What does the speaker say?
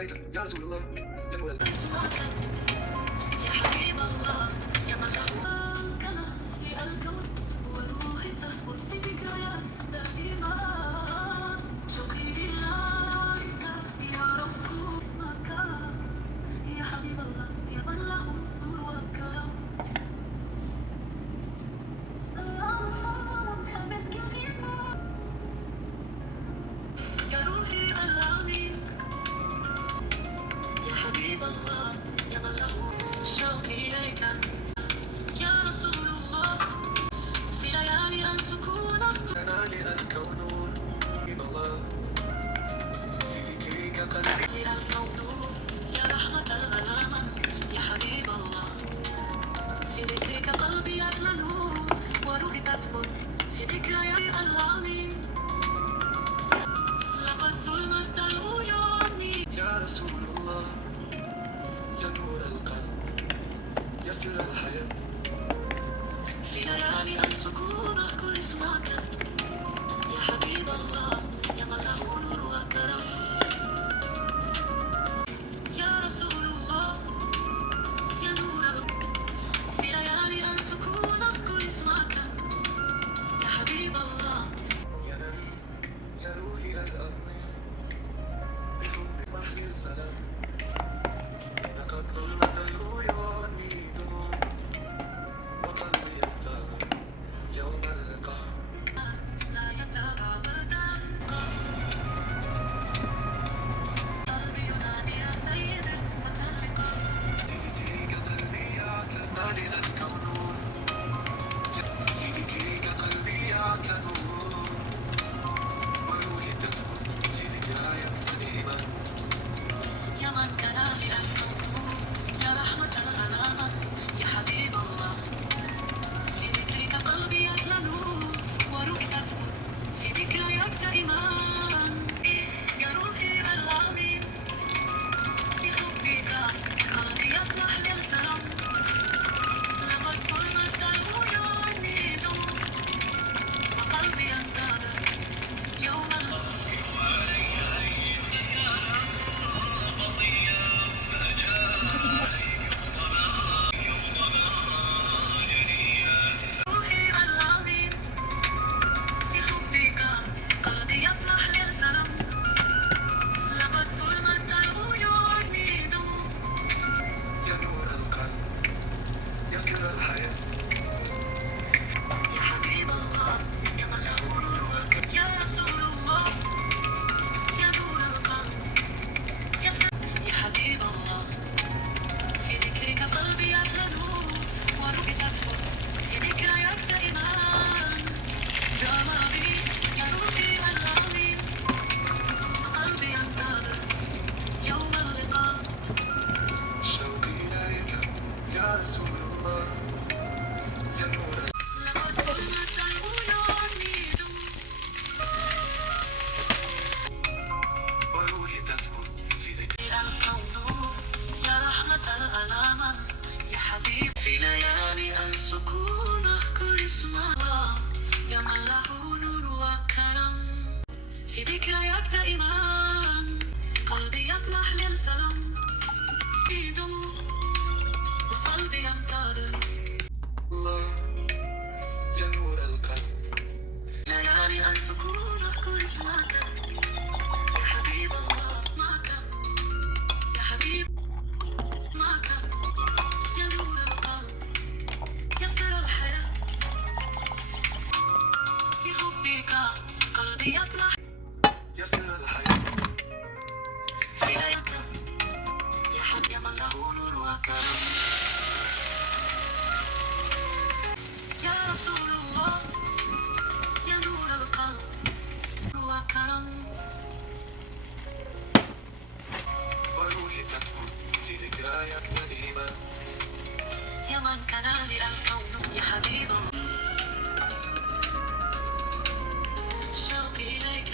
إليك يا رسول الله يا نور القلب. اسمعك يا حبيب الله يا من له كما الكون وروحي تهبط في ذكريات دائما شوقي إليك يا رسول اسمك يا حبيب الله يا من له نور وكرم سلام سلام خمس كيفك يا روحي الأمين يا حبيب الله يا من له شوقي إليك يا رسول الله في ليالي أنسكونك نال الكون حبيب الله في ذكرك قلبي. إلى الكون يا رحمة الأنام يا حبيب الله في ذكرك قلبي يتلن وروحي تثبت في ذكريات الأمين لقد ظلمت العيون يا رسول الله يا نور القلب يا سر الحياة. في ليالي أنسكون أذكر اسمك يا حبيب الله يا من له نور وكرم يا رسول الله يا نور في ليالي أنسكون أذكر اسمك يا حبيب الله يا نبي يا روحي الأرض بحب محل سلام. لقد ظلمت العيون دموع وقلبي ابتغى يوم اللقاء. لا يتابع أبدا قلبي ينادي يا سيدي متى اللقاء في ذكرك قلبي يعكس نال الكون. في ذكرك قلبي يعكس نور وروحي تثبت في ذكريات قديمة. يا من كان من الكون يا رحمة الأنام يا حبيب الله في ذكرك قلبي يتلن وروحي تثبت في ذكريات إيمان يا روحي الأمين في حبك قلبي يطمح للسلام لقد ظلمت العيون وقلبي ينتظر يوم روحي الأمين في حبك قلبي يطمح للسلام لقد ظلمت العيون يا نور القلب يا سر الحياة. يا حبيب الله يا من له نور وكرم يا رسول الله يا نور القلب يا حبيب الله في ذكرك قلبي يتلن وروحي تثبت في ذكريات إيمان يا مرضي يا روحي الأمين قلبي ينتظر يوم اللقاء شوقي إليك يا رسول الله يا نور لقد ظلمت العيون وروحي تثبت في ذكرك. إلى الكون يا رحمة الأنام يا حبيب في ليالي السكون أذكر اسم الله يا من له نور وكرم في ذكريات دائما قلبي يطمح للسلام يدوم وقلبي ينتظر الله يا نور القلب ليالي السكون أذكر اسمك يا حبيب الله معك يا حبيب معك يا نور القلب يا سر الحياة في حبك قلبي يطمح يا سر الحياة. في ليلك يا حب يا من له نور وكرم يا رسول الله يا نور القلب وكرم وروحي تثبت في ذكريات قديمة. يا من كان من الكون يا حبيب الله شوقي إليك